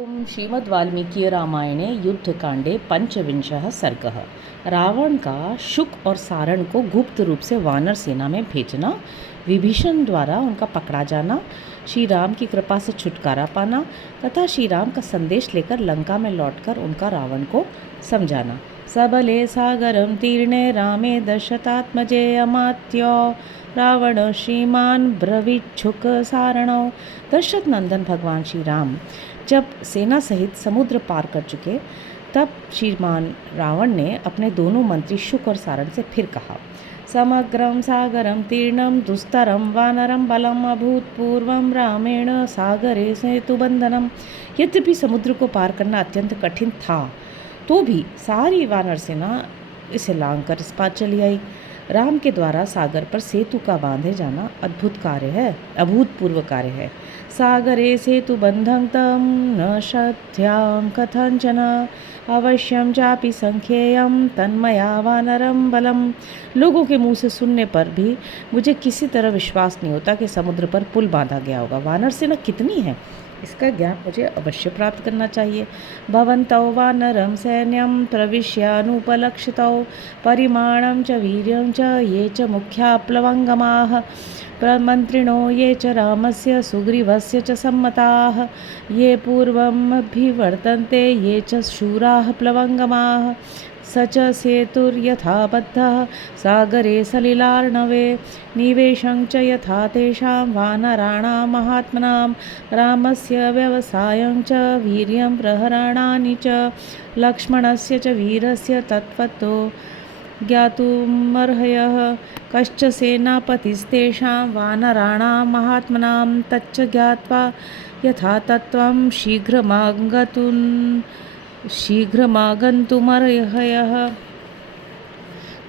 ओम श्रीमद् वाल्मीकि रामायणे युद्धकांडे पंचविंशः सर्गः। रावण का शुक और सारण को गुप्त रूप से वानर सेना में भेजना, विभीषण द्वारा उनका पकड़ा जाना, श्री राम की कृपा से छुटकारा पाना तथा श्री राम का संदेश लेकर लंका में लौटकर उनका रावण को समझाना। सबले सागरम तीर्णे रामे दशरथात्मजे अमात्यो रावण श्रीमान ब्रवीच्छुक सारणो। दशरथ नंदन भगवान श्री राम जब सेना सहित समुद्र पार कर चुके, तब श्रीमान रावण ने अपने दोनों मंत्री शुक और सारण से फिर कहा, समग्रम सागरम तीर्णम दुस्तरम वानरम बलम अभूतपूर्वम रामेण सागरे सेतुबंधनम। यद्यपि समुद्र को पार करना अत्यंत कठिन था, तो भी सारी वानर सेना इसे लांघ कर इस पार चली आई। राम के द्वारा सागर पर सेतु का बांधे जाना अद्भुत कार्य है, अभूतपूर्व कार्य है। सागरे सेतु बंधं तम न शक्याम कथंचन अवश्यम चापि संख्येयम तन्मया वानरम बलम। लोगों के मुंह से सुनने पर भी मुझे किसी तरह विश्वास नहीं होता कि समुद्र पर पुल बांधा गया होगा। वानर सेना कितनी है, इसका ज्ञान मुझे अवश्य प्राप्त करना चाहिए। भवन्तौ वानरं सैन्यं प्रविश्यानुपलक्षितौ परिमाणं च वीर्यं च ये च मुख्या प्लवंगमाः प्रमन्त्रिणो ये च रामस्य सुग्रीवस्य च सम्मताः ये पूर्वम् अभिवर्तन्ते ये च शूराः प्लवंगमाः स च सेतुर्यथा बद्धः सागरे सलिलार्णवे निवेशं च यथा तेषां वानराणां महात्मनां रामस्य व्यवसायं च वीर्यं प्रहरणानि च लक्ष्मणस्य च वीरस्य तत्त्वतो ज्ञातुमर्हयः कश्च सेनापतिस्तेषां वानराणां महात्मनां तच्च ज्ञात्वा यथा तत्त्वं शीघ्रमागन्तुमर्हयः।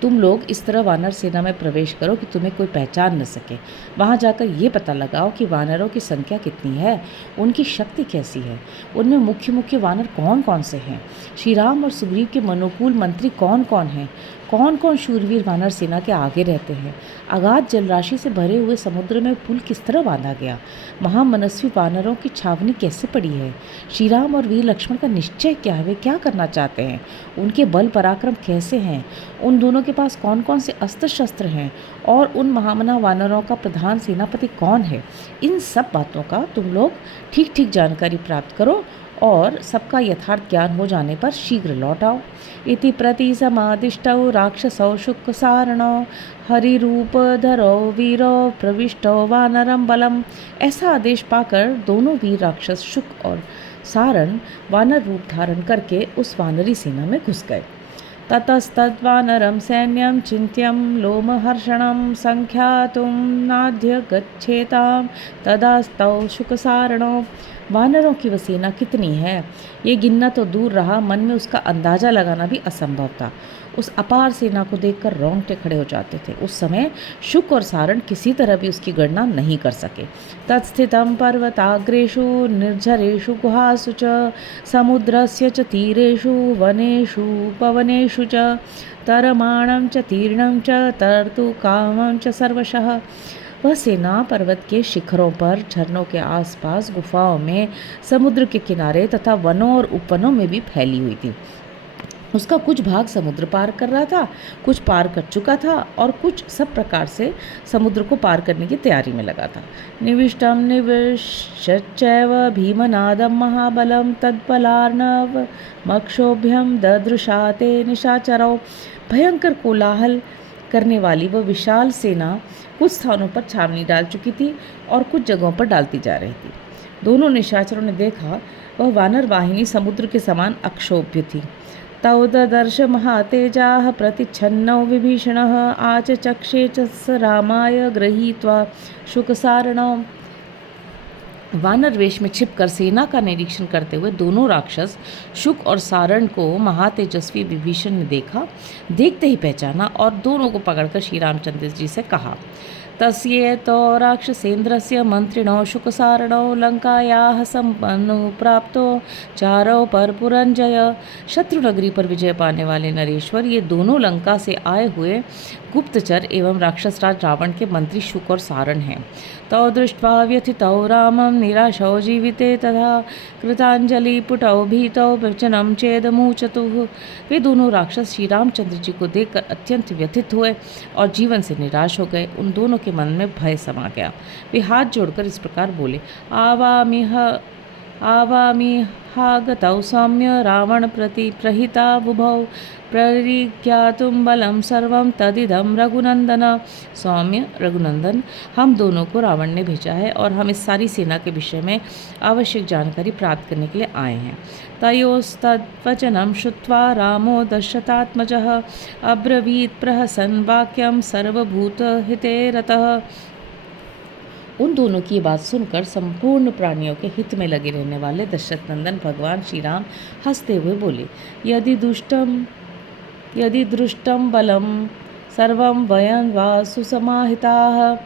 तुम लोग इस तरह वानर सेना में प्रवेश करो कि तुम्हें कोई पहचान न सके। वहाँ जाकर ये पता लगाओ कि वानरों की संख्या कितनी है, उनकी शक्ति कैसी है, उनमें मुख्य मुख्य वानर कौन कौन से हैं, श्री राम और सुग्रीव के अनुकूल मंत्री कौन कौन हैं, कौन कौन शूरवीर वानर सेना के आगे रहते हैं, अगाध जलराशि से भरे हुए समुद्र में पुल किस तरह बांधा गया, महामनस्वी वानरों की छावनी कैसे पड़ी है, श्री राम और वीर लक्ष्मण का निश्चय क्या है, वे क्या करना चाहते हैं, उनके बल पराक्रम कैसे हैं, उन दोनों के पास कौन कौन से अस्त्र शस्त्र हैं और उन महामना वानरों का प्रधान सेनापति कौन है। इन सब बातों का तुम लोग ठीक ठीक जानकारी प्राप्त करो और सबका यथार्थ ज्ञान हो जाने पर शीघ्र लौट आओ। इति प्रति समादिष्टौ राक्षसौ शुकसारणौ हरिरूपधरौ वीरो प्रविष्टौ वानरं बलम। ऐसा आदेश पाकर दोनों वीर राक्षस शुक और सारण वानर रूप धारण करके उस वानरी सेना में घुस गए। ततस्तद्वानरं सैन्यं चिन्त्यं लोमहर्षणं संख्यातुं नाध्यगच्छेतां तदास्तौ शुकसारणौ। वानरों की वह सेना कितनी है, ये गिनना तो दूर रहा, मन में उसका अंदाज़ा लगाना भी असंभव था। उस अपार सेना को देखकर रोंगटे खड़े हो जाते थे। उस समय शुक और सारण किसी तरह भी उसकी गणना नहीं कर सके। तत्स्थितं पर्वताग्रेषु निर्झरेषु गुहासु च समुद्रस्य च तीरेषु वनेषु पवनेषु च तरमाणं च तीर्णं च तर्तुकामं च सर्वशः। वह सेना पर्वत के शिखरों पर, झरनों के आसपास, गुफाओं में, समुद्र के किनारे तथा वनों और उपवनों में भी फैली हुई थी। उसका कुछ भाग समुद्र पार कर रहा था, कुछ पार कर चुका था और कुछ सब प्रकार से समुद्र को पार करने की तैयारी में लगा था। निविष्टम निविश्चैव भीमनादम महाबलम तद्बलार्णव मक्षोभ्यम ददृशाते निशाचरौ। भयंकर कोलाहल करने वाली वह विशाल सेना कुछ स्थानों पर छावनी डाल चुकी थी और कुछ जगहों पर डालती जा रही थी। दोनों निशाचरों ने देखा वह वानर वाहिनी समुद्र के समान अक्षोभ्य थी। तौ ददर्श महातेजाः प्रतिच्छन्नौ विभीषणः आचचक्षे च स रामाय गृहीत्वा शुकसारणौ। वानर वेश में छिपकर सेना का निरीक्षण करते हुए दोनों राक्षस शुक और सारण को महातेजस्वी विभीषण ने देखा, देखते ही पहचाना और दोनों को पकड़कर श्री रामचंद्र जी से कहा, तस्येतो राक्षसेन्द्रस्य मन्त्रिणो शुकसारणो लंकायाः संपन्नो प्राप्तो चारों पर पुरंजय। शत्रु नगरी पर विजय पाने वाले नरेश्वर, ये दोनों लंका से आए हुए गुप्तचर एवं राक्षस राज रावण के मंत्री शुक और सारण हैं। तौ दृष्ट्वा व्यथितौ रामं निराशौ जीविते तथा कृतांजलि पुटौ भीतौ वचनं चेदमुचतुः। वे दोनों राक्षस श्री रामचंद्र जी को देखकर अत्यंत व्यथित हुए और जीवन से निराश हो गए। उन दोनों के मन में भय समा गया। वे हाथ जोड़कर इस प्रकार बोले, आवामिहागतौ सौम्य रावण प्रति प्रहिता बुभौ परिज्ञातुं बलं सर्वं तदिदं रघुनंदन। सौम्य रघुनंदन, हम दोनों को रावण ने भेजा है और हम इस सारी सेना के विषय में आवश्यक जानकारी प्राप्त करने के लिए आए हैं। तयोस्तद्वचनं श्रुत्वा रामो दशरथात्मजः अब्रवीत् प्रहसन् वाक्यं सर्वभूतहिते रतः। उन दोनों की बात सुनकर संपूर्ण प्राणियों के हित में लगे रहने वाले दशरथ नंदन भगवान श्री राम हंसते हुए बोले, यदि दृष्टम बलम सर्वं वयं वा सुसमाहिताः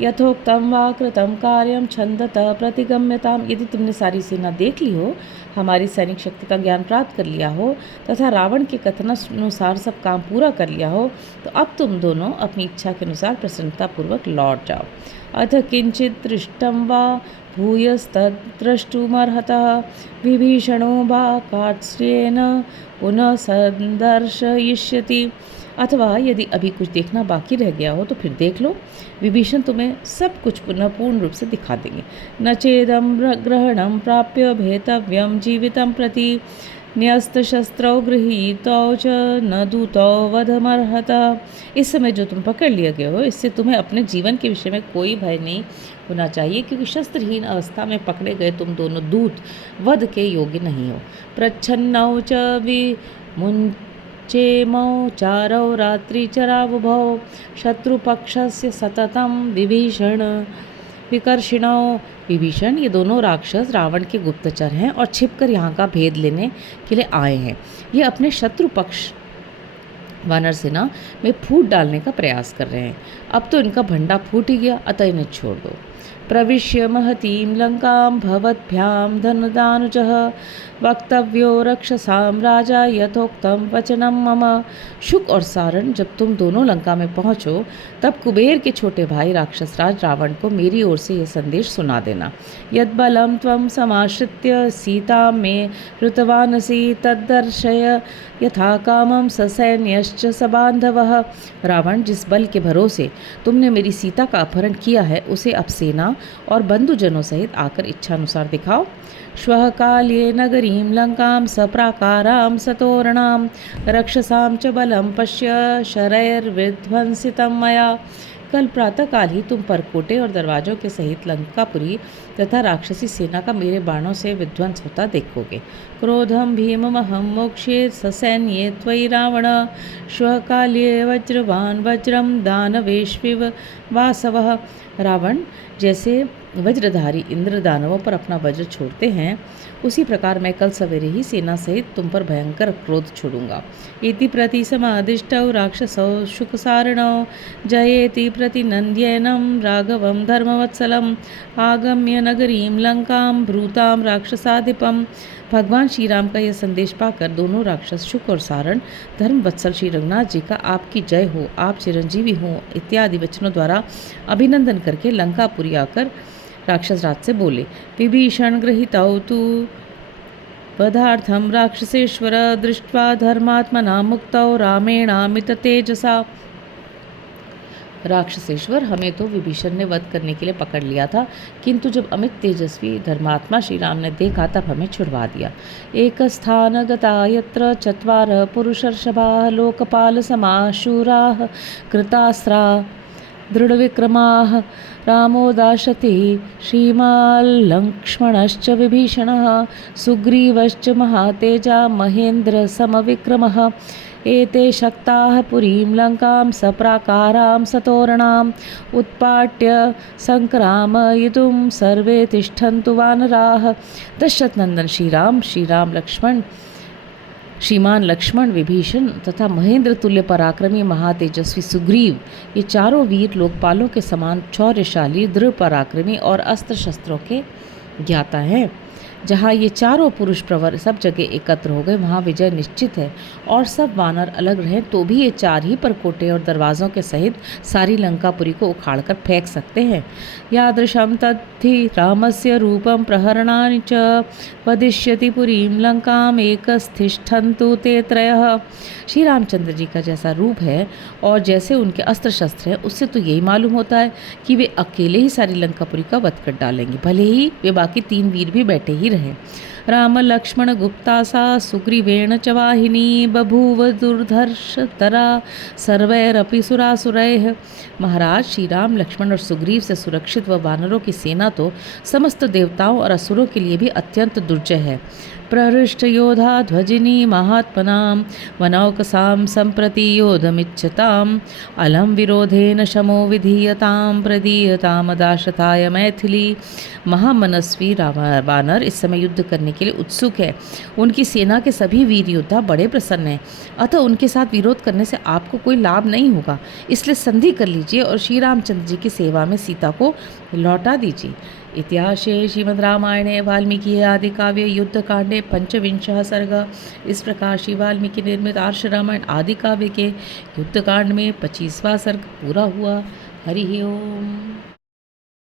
यथोक्तम वा कृतम कार्यम छंदतः प्रतिगम्यताम। यदि तुमने सारी सेना देख ली हो, हमारी सैनिक शक्ति का ज्ञान प्राप्त कर लिया हो तथा रावण के कथनानुसार सब काम पूरा कर लिया हो, तो अब तुम दोनों अपनी इच्छा के अनुसार प्रसन्नतापूर्वक लौट जाओ। अथ किंचित दृष्टं वा भूयस्तद्द्रष्टुमर्हतः विभीषणो वा कार्त्स्येन पुनः संदर्शयिष्यति। अथवा यदि अभी कुछ देखना बाकी रह गया हो तो फिर देख लो, विभीषण तुम्हें सब कुछ पुनः पूर्ण रूप से दिखा देंगे। न चेदम ग्रहणं प्राप्य भेतव्यं जीवितं प्रति न्यस्तशस्त्रौ गृहीतौ च न दूतौ वधमर्हतः। इस समय जो तुम पकड़ लिए गए हो, इससे तुम्हें अपने जीवन के विषय में कोई भय नहीं होना चाहिए, क्योंकि शस्त्रहीन अवस्था में पकड़े गए तुम दोनों दूत वध के योग्य नहीं हो। प्रच्छन्नौ च विमुञ्चेमौ चारौ रात्रिचरावुभौ शत्रुपक्षस्य सततं विभीषण विकर्षिणौ। विभीषण, ये दोनों राक्षस रावण के गुप्तचर हैं और छिपकर यहाँ का भेद लेने के लिए आए हैं। ये अपने शत्रु पक्ष वानर सेना में फूट डालने का प्रयास कर रहे हैं। अब तो इनका भंडा फूट ही गया, अतः इन्हें छोड़ दो। प्रविश्य महतीं लंकां भवद्भ्यां धनुदानुजः वक्तव्यो रक्षसां राजा यथोक्तं वचनं मम। शुक और सारण, जब तुम दोनों लंका में पहुँचो तब कुबेर के छोटे भाई राक्षस राज रावण को मेरी ओर से यह संदेश सुना देना। यद्बलं त्वं समाश्रित्य सीतां मे हृतवानसि तद्दर्शय यथा कामं ससैन्यश्च सबान्धवः। रावण, जिस बल के भरोसे तुमने मेरी सीता का अपहरण किया है, उसे अब सेना और बंधुजनों सहित आकर इच्छानुसार दिखाओ। श्वः काले नगरीं लंकां सप्राकारां सतोरणां रक्षसां च बलं पश्य शरैर्विध्वंसितं मया। कल प्रातःकाल ही तुम परकोटे और दरवाजों के सहित लंकापुरी तथा राक्षसी सेना का मेरे बाणों से विध्वंस होता देखोगे। क्रोधम भीममहं मोक्षे ससैन्ये त्वयि रावण श्वः काले वज्रवान वज्रम दानवेष्विव वासवः। रावण, जैसे वज्रधारी इंद्र दानवों पर अपना वज्र छोड़ते हैं, उसी प्रकार मैं कल सवेरे ही सेना सहित तुम पर भयंकर क्रोध छोड़ूंगा। इति प्रति समादिष्टौ राक्षसौ शुकसारणौ जयेति प्रतिनन्द्येनं राघवं धर्मवत्सलम् आगम्य नगरीं लंकां ब्रूतां राक्षसाधिपम्। भगवान श्री राम का यह संदेश पाकर दोनों राक्षस शुक और सारण धर्मवत्सल श्री रघुनाथ जी का आपकी जय हो, आप चिरंजीवी हो इत्यादि वचनों द्वारा अभिनंदन करके लंकापुरी आकर राक्षस राज से बोले। विभीषण गृहीतौ तु वधार्थं राक्षसेश्वर दृष्ट्वा धर्मात्मना मुक्तौ रामेणामित तेजसा। राक्षसेश्वर, हमें तो विभीषण ने वध करने के लिए पकड़ लिया था, किंतु जब अमित तेजस्वी धर्मात्मा श्री राम ने देखा तब हमें छुड़वा दिया। एक स्थान गता यत्र चत्वारः पुरुषर्षभाः लोकपाल समाः शूराः कृतास्त्रा दृढ़विक्रमाः रामो दाशति श्रीमाल्लक्ष्मणश्च विभीषणः सुग्रीवश्च महातेजा महेन्द्र समविक्रमः। एते शक्ताः पुरीं लंकां सप्राकारां सतोरणाम् उत्पाट्य संक्रामयितुं सर्वे तिष्ठन्तु वानराः। दशरथ नंदन श्री राम लक्ष्मण श्रीमान लक्ष्मण, विभीषण तथा महेंद्र तुल्य पराक्रमी महातेजस्वी सुग्रीव, ये चारों वीर लोकपालों के समान शौर्यशाली, दृढ़ पराक्रमी और अस्त्र शस्त्रों के ज्ञाता हैं। जहाँ ये चारों पुरुष प्रवर सब जगह एकत्र हो गए वहाँ विजय निश्चित है। और सब वानर अलग रहें तो भी ये चार ही परकोटे और दरवाज़ों के सहित सारी लंकापुरी को उखाड़कर फेंक सकते हैं। यादृशं तद्धि रामस्य रूपं प्रहरणानि च वदिष्यति पुरीं लंकाम एकस्तिष्ठन्तु ते त्रयः। श्री रामचंद्र जी का जैसा रूप है और जैसे उनके अस्त्र शस्त्र हैं, उससे तो यही मालूम होता है कि वे अकेले ही सारी लंकापुरी का वध कर डालेंगे, भले ही वे बाकी तीन वीर भी बैठे ही रहे। राम लक्ष्मण गुप्ता सा सुग्रीवेण च वाहिनी बभूव दुर्धर्षतरा सर्वैरपि सुरासुरैः। महाराज श्री राम, लक्ष्मण और सुग्रीव से सुरक्षित व वानरों की सेना तो समस्त देवताओं और असुरों के लिए भी अत्यंत दुर्जय है। प्रहृष्ट योधा ध्वजिनी महात्मनां वनौकसां सम्प्रति योधमिच्छताम् अलम विरोधेन शमो विधीयतां प्रदीयतां दाशताय मैथिली। महामनस्वी वानर इस समय युद्ध करने के लिए उत्सुक है। उनकी सेना के सभी वीर योद्धा बड़े प्रसन्न हैं, अतः उनके साथ विरोध करने से आपको कोई लाभ नहीं होगा। इसलिए संधि कर लीजिए और श्री रामचंद्र जी की सेवा में सीता को लौटा दीजिए। इतिहासे श्रीमद् रामायणे वाल्मीकि आदि काव्य युद्ध कांडे 25वां सर्ग। इस प्रकार श्री वाल्मीकि निर्मित आर्ष रामायण आदि काव्य के युद्ध कांड में 25वां सर्ग पूरा हुआ। हरि ओम।